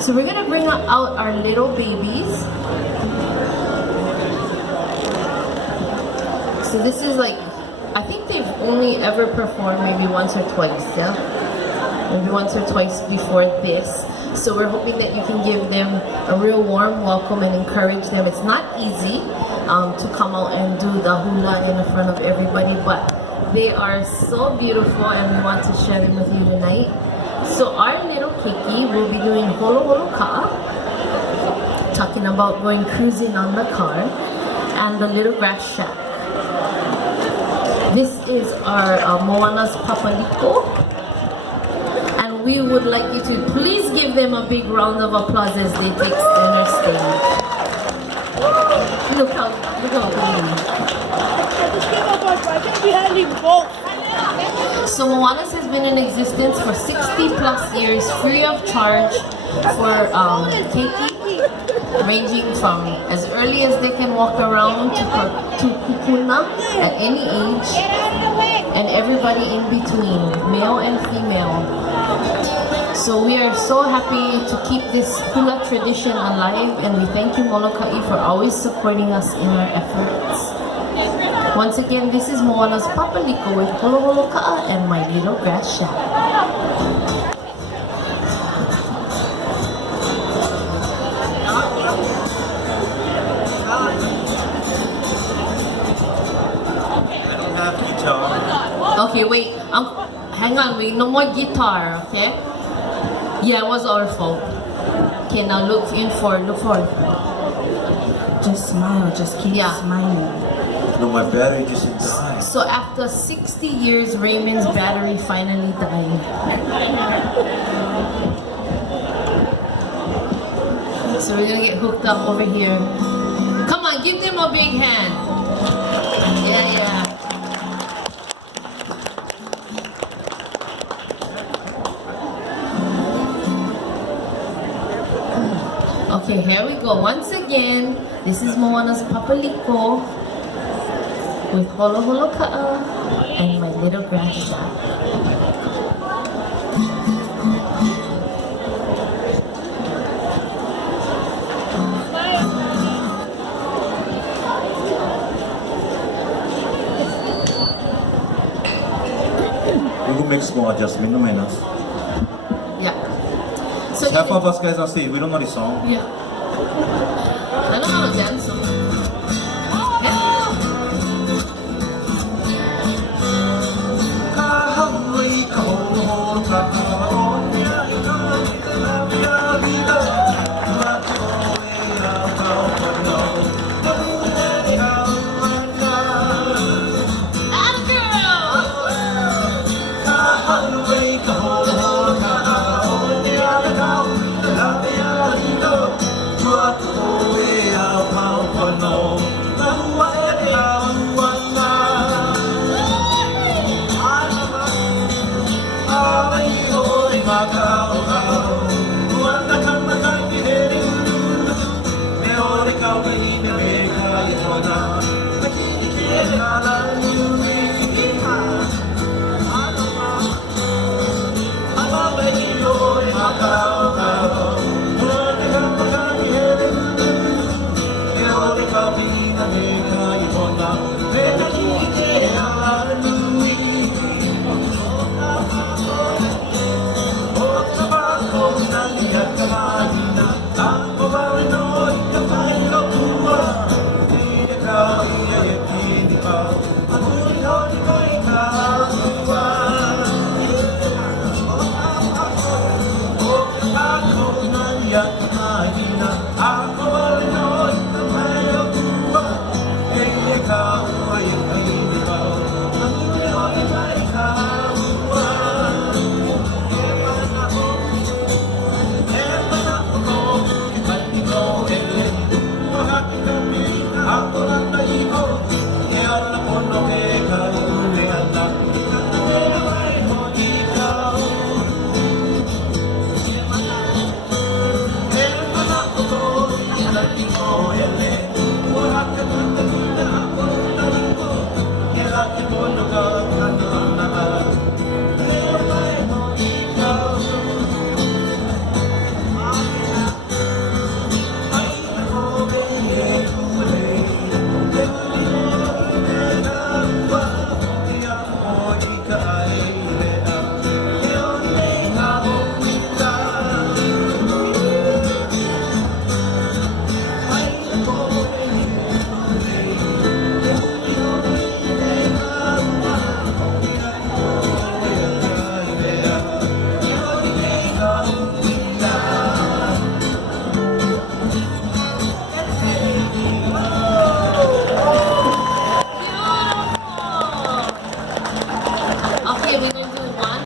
So we're gonna bring out our little babies. So this is like, I think they've only ever performed maybe once or twice, yeah? Maybe once or twice before this. So we're hoping that you can give them a real warm welcome and encourage them. It's not easy to come out and do the hula in front of everybody, but they are so beautiful and we want to share them with you tonight. So our little Kiki will be doing Holo Holo Ka'a, talking about going cruising on the car, and the Little Grass Shack. This is our Moana's Papaliko, and we would like you to please give them a big round of applause as they take center stage. Look how So Moana's has been in existence for 60 plus years, free of charge for keiki, ranging from as early as they can walk around to kukuna at any age, and everybody in between, male and female. So we are so happy to keep this hula tradition alive, and we thank you, Moloka'i, for always supporting us in our efforts. Once again, this is Moana's Papaliko with Holo Holo Ka'a and My Little Grass Shack. Okay, wait. Hang on, wait. No more guitar, okay? Yeah, it was our fault. Okay, now look for. Just smile, just keep smiling. No, my battery just died. So after 60 years, Raymond's battery finally died. So we're gonna get hooked up over here. Come on, give them a big hand. Yeah. Okay, here we go. Once again, this is Moana's Papaliko with Holo Holo Ka'a and My Little Grass Shack. We will make small adjustment, no minus. Yeah. So Half of us guys on stage, we don't know the song. Yeah. I know how to dance. So. Macau.